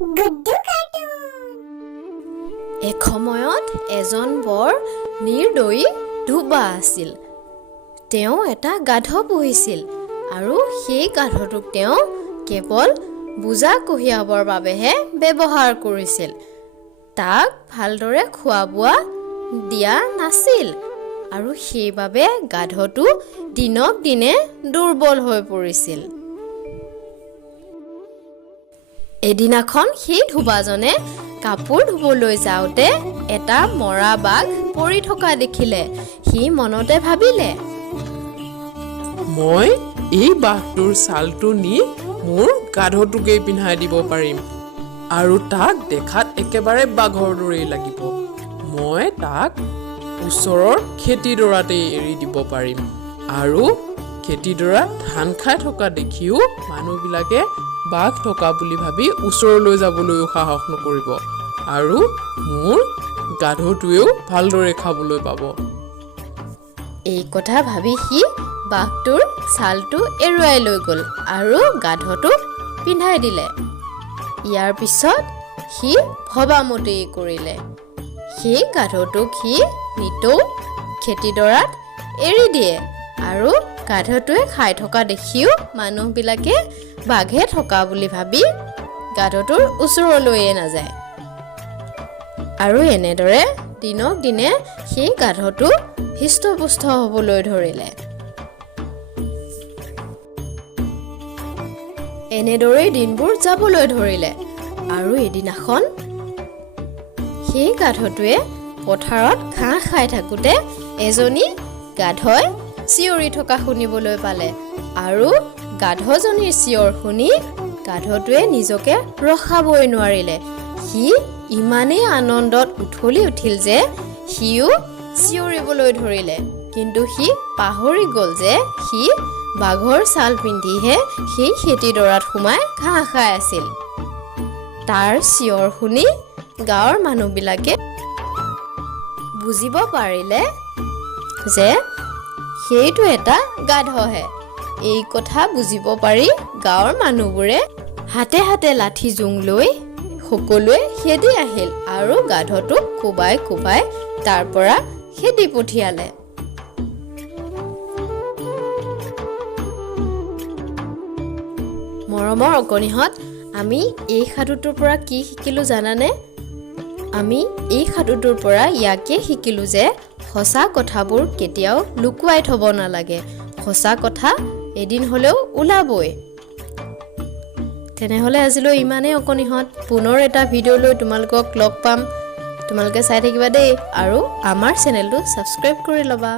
Guddu cartoon. এসময়ত এজন বৰ নিৰ্দয়ী ধোবা আছিল। তেওঁ এটা গাধ পুহিছিল আৰু সেই গাধটোক তেওঁ কেৱল বোজা কঢ়িয়াবৰ বাবেহে ব্যৱহাৰ কৰিছিল। তাক ভালদৰে খোৱা বোৱা দিয়া নাছিল আৰু সেইবাবে গাধটো দিনক দিনে দুৰ্বল হৈ পৰিছিল। এদিনাখন সেই ধোবাজনে কাপোৰ ধুবলৈ যাওঁতে এটা মৰা বাঘ পৰি থকা দেখিলে। সি মনতে ভাবিলে, মই এই বাঘটোৰ ছালটো নি মোৰ গাধটোকেই পিন্ধাই দিব পাৰিম আৰু তাক দেখাত একেবাৰে বাঘৰ দৰেই লাগিব। মই তাক ওচৰৰ খেতিডৰাতেই এৰি দিব পাৰিম আৰু খেতিডৰাত ধান খাই থকা দেখিও মানুহবিলাকে বাঘ থকা বুলি ভাবি ওচৰলৈ যাবলৈও সাহস নকৰিব আৰু মোৰ গাধটোৱেও ভালদৰে খাবলৈ পাব। এই কথা ভাবি সি বাঘটোৰ ছালটো এৰুৱাই লৈ গ'ল আৰু গাধটোক পিন্ধাই দিলে। ইয়াৰ পিছত সি ভবামতেই কৰিলে। সেই গাধটোক সি নিতৌ খেতিডৰাত এৰি দিয়ে আৰু গাধটোৱে খাই থকা দেখিও মানুহবিলাকে বাঘে থকা বুলি ভাবি গাধটোৰ ওচৰলৈয়ে নাযায়। আৰু এনেদৰে দিনক দিনে সেই গাধটো হৃষ্টপুষ্ট হ'বলৈ ধৰিলে। এনেদৰেই দিনবোৰ যাবলৈ ধৰিলে আৰু এদিনাখন সেই গাধটোৱে পথাৰত ঘাঁহ খাই থাকোঁতে এজনী গাধই চিঞৰি থকা শুনিবলৈ পালে আৰু গাধজনীৰ চিঞৰ শুনি গাধটোৱে নিজকে ৰখাবই নোৱাৰিলে। সি ইমানেই আনন্দত উঠলি উঠিল যে সিও চিঞৰিবলৈ ধৰিলে, কিন্তু সি পাহৰি গ'ল যে সি বাঘৰ ছাল পিন্ধিহে সেই খেতিডৰাত সোমাই ঘাঁহ খাই আছিল। তাৰ চিঞৰ শুনি গাঁৱৰ মানুহবিলাকে বুজিব পাৰিলে যে সেইটো এটা গাধহে। এই কথা বুজিব পাৰি গাঁৱৰ মানুহবোৰে হাতে হাতে লাঠি জোং লৈ সকলোৱে খেদি আহিল আৰু গাধটোক কোবাই কোবাই তাৰ পৰা খেদি পঠিয়ালে। মৰমৰ অকণিহঁত, আমি এই সাধুটোৰ পৰা কি শিকিলোঁ জানানে? আমি এই সাধুটোৰ পৰা ইয়াকে শিকিলোঁ যে সঁচা কথাবোৰ কেতিয়াও লুকুৱাই থ'ব নালাগে। সঁচা কথা এদিন হ'লেও ওলাবই। তেনেহ'লে আজিলৈ ইমানেই অকণিহঁত। পুনৰ এটা ভিডিঅ' লৈ তোমালোকক লগ পাম। তোমালোকে চাই থাকিবা দেই আৰু আমাৰ চেনেলটো ছাবস্ক্ৰাইব কৰি ল'বা।